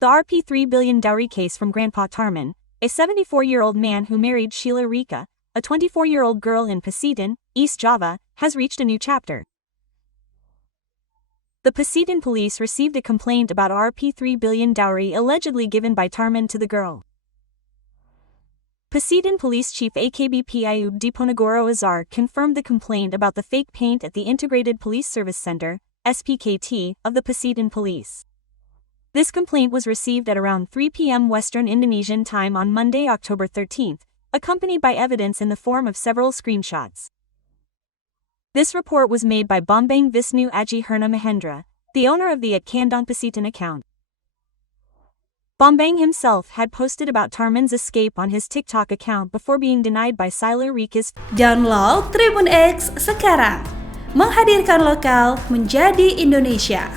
The Rp3 billion dowry case from Grandpa Tarman, a 74-year-old man who married Sheila Rika, a 24-year-old girl in Pacitan, East Java, has reached a new chapter. The Pacitan police received a complaint about Rp3 billion dowry allegedly given by Tarman to the girl. Pacitan Police Chief AKBP Ayub Diponegoro Azar confirmed the complaint about the fake paint at the Integrated Police Service Center, SPKT, of the Pacitan Police. This complaint was received at around 3 p.m. Western Indonesian time on Monday, October 13th, accompanied by evidence in the form of several screenshots. This report was made by Bambang Visnu Aji Herna Mahendra, the owner of the @Kandang Pacitan account. Bambang himself had posted about Tarman's escape on his TikTok account before being denied by Sheila Rika's. Download Tribun X sekarang, menghadirkan lokal menjadi Indonesia.